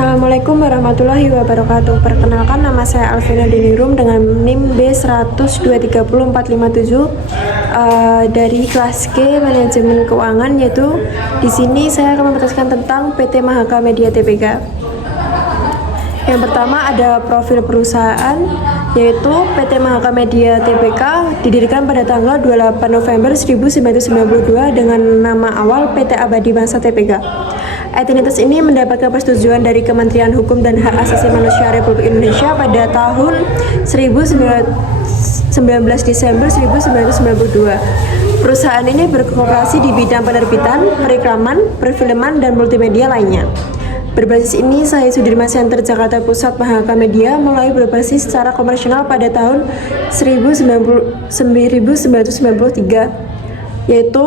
Assalamualaikum warahmatullahi wabarakatuh. Perkenalkan, nama saya Alvina Dinirum dengan NIM B102304557 dari kelas G Manajemen Keuangan, yaitu di sini saya akan menjelaskan tentang PT Mahaka Media Tbk. Yang pertama ada profil perusahaan, yaitu PT Mahaka Media Tbk didirikan pada tanggal 28 November 1992 dengan nama awal PT Abadi Bangsa Tbk. Entitas ini mendapatkan persetujuan dari Kementerian Hukum dan Hak Asasi Manusia Republik Indonesia pada tahun 19 Desember 1992. Perusahaan ini berkooperasi di bidang penerbitan, periklaman, perfilman, dan multimedia lainnya. Berbasis ini, Sahih Sudirman Center Jakarta Pusat Mahaka Media mulai beroperasi secara komersial pada tahun 1993. Yaitu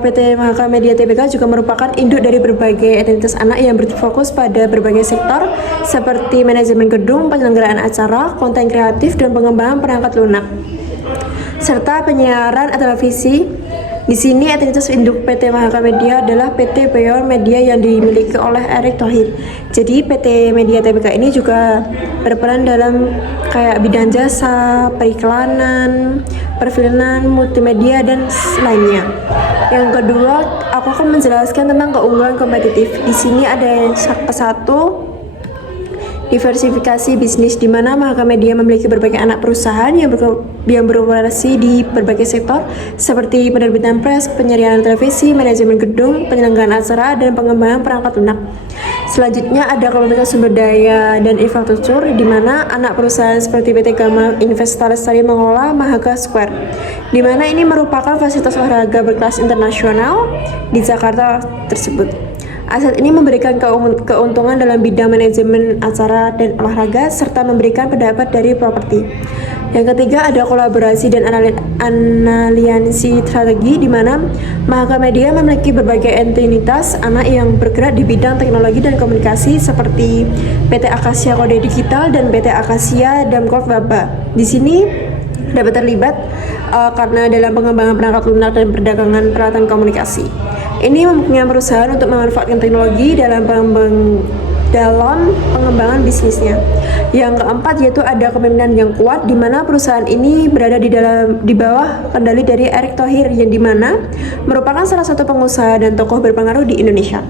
PT Mahaka Media Tbk juga merupakan induk dari berbagai entitas anak yang berfokus pada berbagai sektor seperti manajemen gedung, penyelenggaraan acara, konten kreatif, dan pengembangan perangkat lunak, serta penyiaran televisi. Di sini entitas induk PT Mahaka Media adalah PT Beyon Media yang dimiliki oleh Erick Thohir. Jadi PT Media Tbk ini juga berperan dalam kayak bidang jasa, periklanan, perfilman, multimedia, dan lainnya. Yang kedua, aku akan menjelaskan tentang keunggulan kompetitif. Di sini ada yang satu, diversifikasi bisnis, di mana Mahaka Media memiliki berbagai anak perusahaan yang beroperasi di berbagai sektor seperti penerbitan press, penyiaran televisi, manajemen gedung, penyelenggaraan acara, dan pengembangan perangkat lunak. Selanjutnya ada komunitas sumber daya dan infrastruktur, di mana anak perusahaan seperti PT Gama Investa Lestari mengelola Mahaka Square, di mana ini merupakan fasilitas olahraga berkelas internasional di Jakarta tersebut. Aset ini memberikan keuntungan dalam bidang manajemen acara dan olahraga, serta memberikan pendapat dari properti. Yang ketiga ada kolaborasi dan analiansi strategi, di mana Mahaka Media memiliki berbagai entitas anak yang bergerak di bidang teknologi dan komunikasi seperti PT Akasia Kode Digital dan PT Akasia Damcorp Waba. Di sini dapat terlibat karena dalam pengembangan perangkat lunak dan perdagangan peralatan komunikasi. Ini mempunyai perusahaan untuk memanfaatkan teknologi dalam pengembangan bisnisnya. Yang keempat yaitu ada kepemimpinan yang kuat, di mana perusahaan ini berada di bawah kendali dari Erick Thohir, yang dimana merupakan salah satu pengusaha dan tokoh berpengaruh di Indonesia.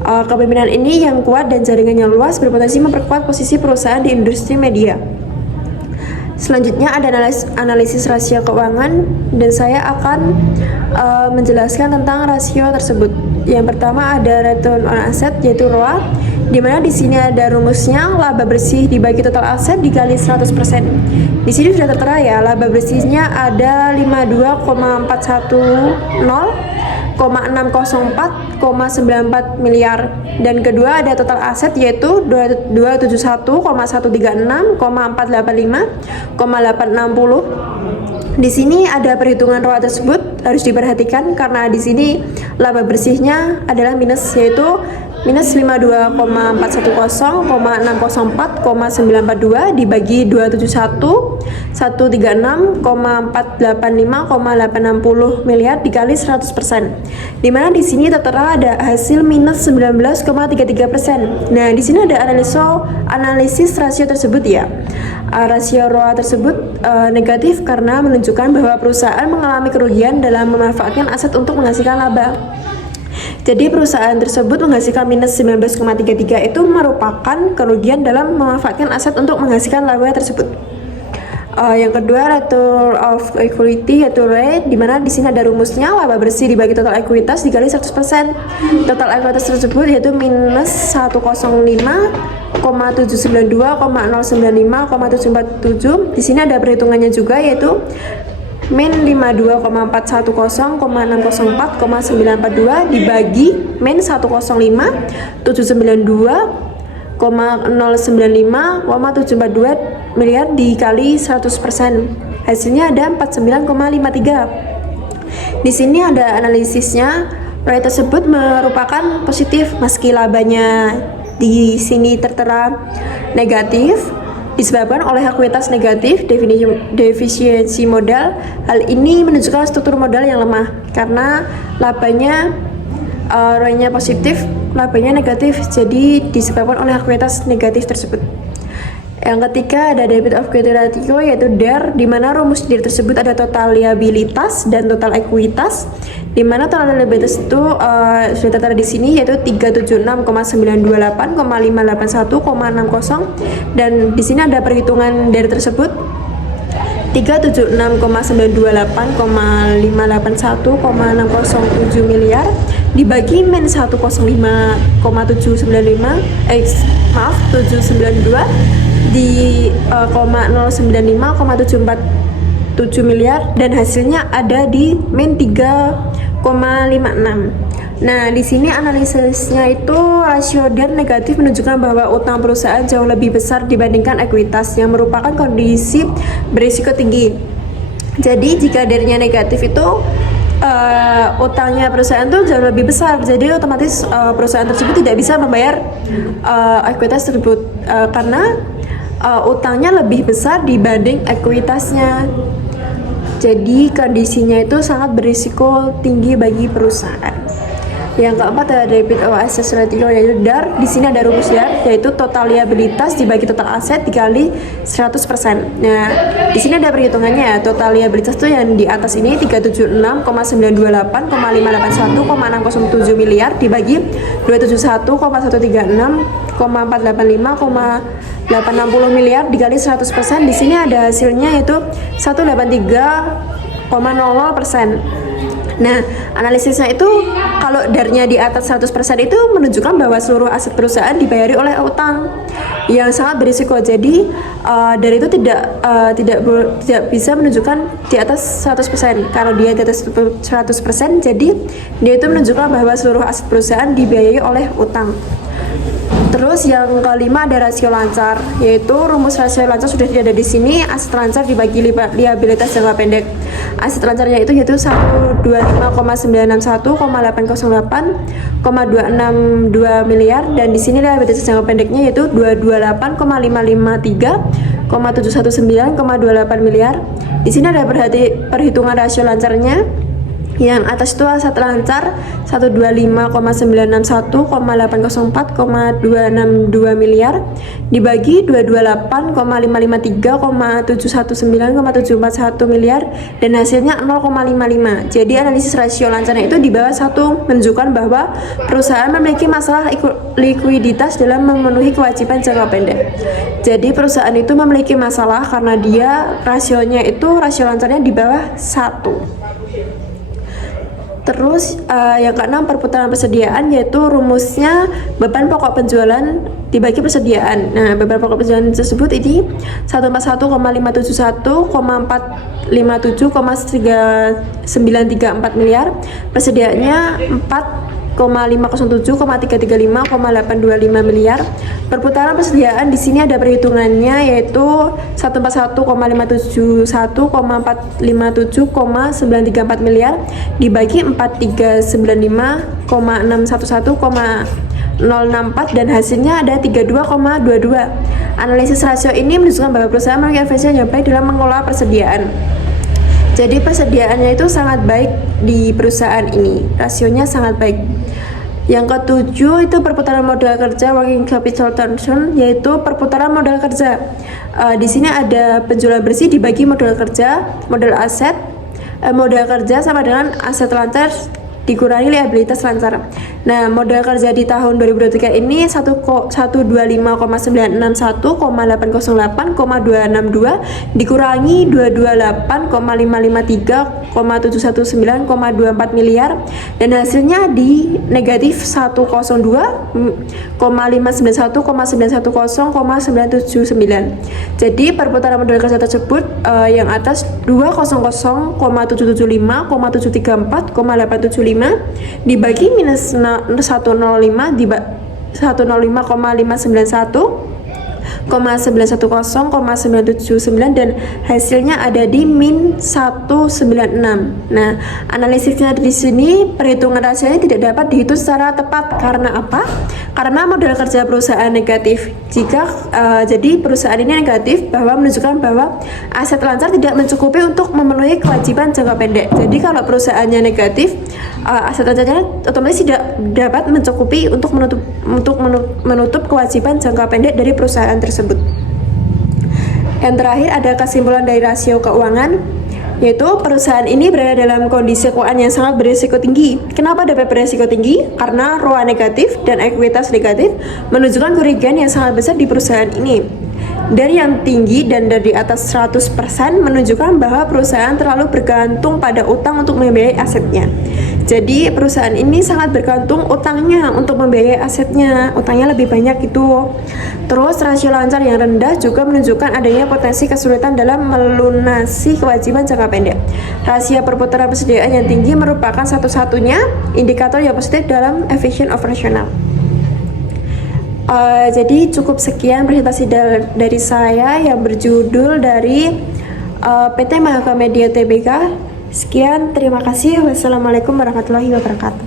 Kepemimpinan ini yang kuat dan jaringan yang luas berpotensi memperkuat posisi perusahaan di industri media. Selanjutnya ada analisis rasio keuangan, dan saya akan menjelaskan tentang rasio tersebut. Yang pertama ada return on asset, yaitu ROA, di mana di sini ada rumusnya laba bersih dibagi total aset dikali 100%. Di sini sudah tertera ya, laba bersihnya ada 52,494,604,94 miliar, dan kedua ada total aset yaitu 271,136,485,860. Di sini ada perhitungan ROA tersebut harus diperhatikan karena di sini laba bersihnya adalah minus, yaitu minus 52,410,604,942 dibagi 271,136,485,860 miliar dikali 100%. Dimana di sini tertera ada hasil minus 19,33%. Nah, di sini ada analisis rasio tersebut ya. Rasio ROA tersebut negatif karena menunjukkan bahwa perusahaan mengalami kerugian dalam memanfaatkan aset untuk menghasilkan laba. Jadi perusahaan tersebut menghasilkan minus 19,33 itu merupakan kerugian dalam memanfaatkan aset untuk menghasilkan laba tersebut. Yang kedua return of equity, yaitu ROE, di mana di sini ada rumusnya laba bersih dibagi total ekuitas dikali 100%. Total ekuitas tersebut yaitu minus 105,792,095,747. Di sini ada perhitungannya juga, yaitu min 52,410,604,942 dibagi min 105,792,095,742 miliar dikali 100%. Hasilnya ada 49,53. Di sini ada analisisnya. Proyek tersebut merupakan positif meski labanya di sini tertera negatif, disebabkan oleh ekuitas negatif, defisiensi modal. Hal ini menunjukkan struktur modal yang lemah karena labanya ROE-nya positif, labanya negatif, jadi disebabkan oleh ekuitas negatif tersebut. Yang ketiga ada debit of equity ratio, yaitu DER, di mana rumus DER tersebut ada total liabilitas dan total ekuitas, di mana total liabilitas itu sudah tertera di sini, yaitu 376,928,581,60, dan di sini ada perhitungan DER tersebut 376,928,581,607 miliar dibagi min 792 di 095,747 miliar, dan hasilnya ada di min 3,56. Nah, di sini analisisnya itu rasio DER negatif menunjukkan bahwa utang perusahaan jauh lebih besar dibandingkan ekuitas, yang merupakan kondisi berisiko tinggi. Jadi jika DER-nya negatif itu utangnya perusahaan tuh jauh lebih besar, jadi otomatis perusahaan tersebut tidak bisa membayar ekuitas tersebut karena utangnya lebih besar dibanding ekuitasnya. Jadi kondisinya itu sangat berisiko tinggi bagi perusahaan. Yang keempat ada debit of assets ratio, yaitu DAR. Di sini ada rumusnya, yaitu total liabilitas dibagi total aset dikali 100%. Nah, di sini ada perhitungannya ya. Total liabilitas itu yang di atas ini 376,928,581,607 miliar dibagi 271,136,485,860 miliar dikali 100%. Di sini ada hasilnya yaitu 183,00%. Nah, analisisnya itu kalau DAR-nya di atas 100% itu menunjukkan bahwa seluruh aset perusahaan dibayari oleh utang yang sangat berisiko. Jadi DAR itu tidak bisa menunjukkan di atas 100%. Kalau dia di atas 100%, jadi dia itu menunjukkan bahwa seluruh aset perusahaan dibiayai oleh utang. Terus yang kelima ada rasio lancar, yaitu rumus rasio lancar sudah ada di sini. Aset lancar dibagi liabilitas jangka pendek. Aset lancarnya itu yaitu 125,961,808,262 miliar, dan di sini liabilitas jangka pendeknya yaitu 228,553,719,28 miliar. Di sini ada perhitungan rasio lancarnya. Yang atas itu aset lancar 125,961,804,262 miliar dibagi 228,553,719,741 miliar, dan hasilnya 0,55. Jadi analisis rasio lancarnya itu di bawah 1 menunjukkan bahwa perusahaan memiliki masalah likuiditas dalam memenuhi kewajiban jangka pendek. Jadi perusahaan itu memiliki masalah karena dia rasio lancarnya di bawah 1. Terus yang keenam perputaran persediaan, yaitu rumusnya beban pokok penjualan dibagi persediaan. Nah, beban pokok penjualan tersebut ini 141,571,457,934 miliar, persediaannya 4,507,335,825 miliar. Perputaran persediaan di sini ada perhitungannya, yaitu 141,571,457,934 miliar dibagi 4395,611,064, dan hasilnya ada 32,22. Analisis rasio ini menunjukkan bahwa perusahaan memiliki efisiensi yang baik dalam mengelola persediaan. Jadi persediaannya itu sangat baik di perusahaan ini, rasionya sangat baik. Yang ketujuh itu perputaran modal kerja, working capital turnover, yaitu perputaran modal kerja. Di sini ada penjualan bersih dibagi modal kerja, modal kerja sama dengan aset lancar dikurangi liabilitas lancar. Nah, modal kerja di tahun 2023 ini 125,961,808,262 dikurangi 228,553,719,24 miliar, dan hasilnya di negatif 102,591,910,979. Jadi perputaran modal kerja tersebut yang atas 200,775,734,875 dibagi minus 105,591,910,979, dan hasilnya ada di min 196. Nah, analisisnya di sini perhitungan rasionya tidak dapat dihitung secara tepat. Karena apa? Karena modal kerja perusahaan negatif. Jadi perusahaan ini negatif bahwa menunjukkan bahwa aset lancar tidak mencukupi untuk memenuhi kewajiban jangka pendek. Jadi kalau perusahaannya negatif, aset-asetnya otomatis tidak dapat mencukupi untuk menutup kewajiban jangka pendek dari perusahaan tersebut. Yang terakhir ada kesimpulan dari rasio keuangan, yaitu perusahaan ini berada dalam kondisi keuangan yang sangat berisiko tinggi. Kenapa dapat berisiko tinggi? Karena ROA negatif dan ekuitas negatif menunjukkan kerugian yang sangat besar di perusahaan ini. Dari yang tinggi dan dari atas 100% menunjukkan bahwa perusahaan terlalu bergantung pada utang untuk membiayai asetnya. Jadi perusahaan ini sangat bergantung utangnya untuk membiayai asetnya, utangnya lebih banyak gitu. Terus rasio lancar yang rendah juga menunjukkan adanya potensi kesulitan dalam melunasi kewajiban jangka pendek. Rasio perputaran persediaan yang tinggi merupakan satu-satunya indikator yang positif dalam efisien operasional. Jadi cukup sekian presentasi dari saya yang berjudul dari PT Mahaka Media Tbk. Sekian, terima kasih. Wassalamualaikum warahmatullahi wabarakatuh.